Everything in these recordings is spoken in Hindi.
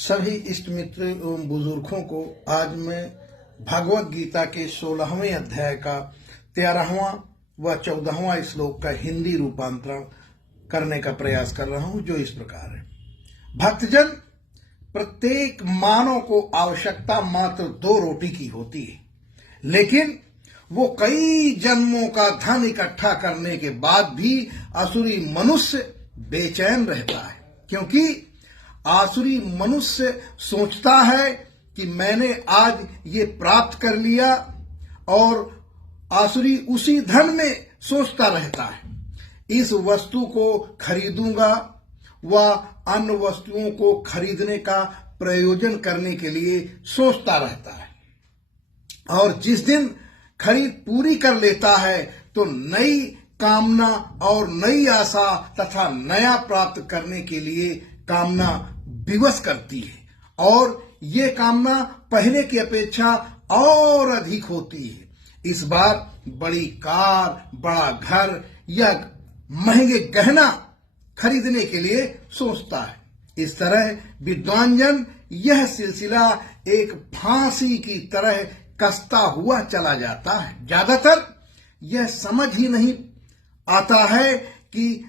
सभी इष्ट मित्र एवं बुजुर्गों को आज मैं भगवत गीता के 16वें अध्याय का 13वां व 14वां श्लोक का हिंदी रूपांतरण करने का प्रयास कर रहा हूं, जो इस प्रकार है। भक्तजन, प्रत्येक मानव को आवश्यकता मात्र 2 रोटी की होती है, लेकिन वो कई जन्मों का धन इकट्ठा करने के बाद भी आसुरी मनुष्य बेचैन रहता है, क्योंकि आसुरी मनुष्य सोचता है कि मैंने आज ये प्राप्त कर लिया, और आसुरी उसी धन में सोचता रहता है इस वस्तु को खरीदूंगा व अन्य वस्तुओं को खरीदने का प्रयोजन करने के लिए सोचता रहता है, और जिस दिन खरीद पूरी कर लेता है तो नई कामना और नई आशा तथा नया प्राप्त करने के लिए कामना विवश करती है, और ये कामना पहले की अपेक्षा और अधिक होती है। इस बार बड़ी कार, बड़ा घर या महंगे गहना खरीदने के लिए सोचता है। इस तरह विद्वान जन यह सिलसिला एक फांसी की तरह कसता हुआ चला जाता है। ज्यादातर यह समझ ही नहीं आता है कि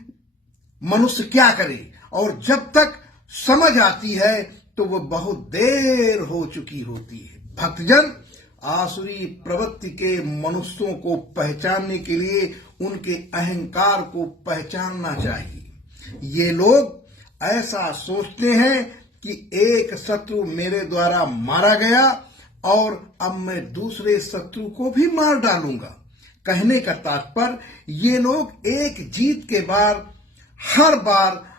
मनुष्य क्या करे, और जब तक समझ आती है तो वह बहुत देर हो चुकी होती है। भक्तजन, आसुरी प्रवृत्ति के मनुष्यों को पहचानने के लिए उनके अहंकार को पहचानना चाहिए। ये लोग ऐसा सोचते हैं कि एक शत्रु मेरे द्वारा मारा गया और अब मैं दूसरे शत्रु को भी मार डालूंगा। कहने का तात्पर्य, ये लोग एक जीत के बाद हर बार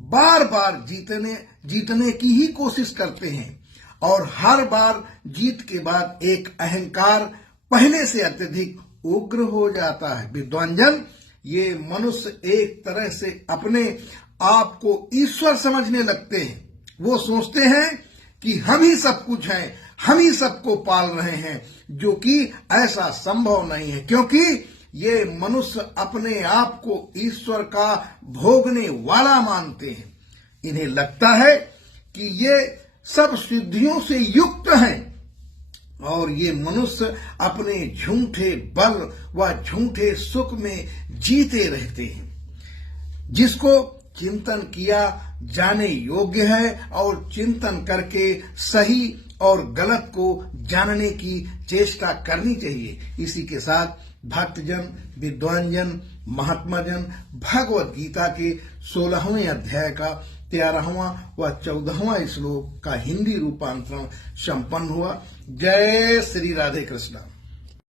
बार जीतने की ही कोशिश करते हैं, और हर बार जीत के बाद एक अहंकार पहले से अत्यधिक उग्र हो जाता है। विद्वान जन, ये मनुष्य एक तरह से अपने आप को ईश्वर समझने लगते हैं। वो सोचते हैं कि हम ही सब कुछ हैं, हम ही सबको पाल रहे हैं, जो कि ऐसा संभव नहीं है, क्योंकि ये मनुष्य अपने आप को ईश्वर का भोगने वाला मानते हैं। इन्हें लगता है कि ये सब सिद्धियों से युक्त हैं, और ये मनुष्य अपने झूठे बल व झूठे सुख में जीते रहते हैं। जिसको चिंतन किया जाने योग्य है, और चिंतन करके सही और गलत को जानने की चेष्टा करनी चाहिए। इसी के साथ भक्तजन, विद्वान जन, महात्मा जन, भगवत गीता के 16वें अध्याय का 13वां व 14वां श्लोक का हिंदी रूपांतरण संपन्न हुआ। जय श्री राधे कृष्ण।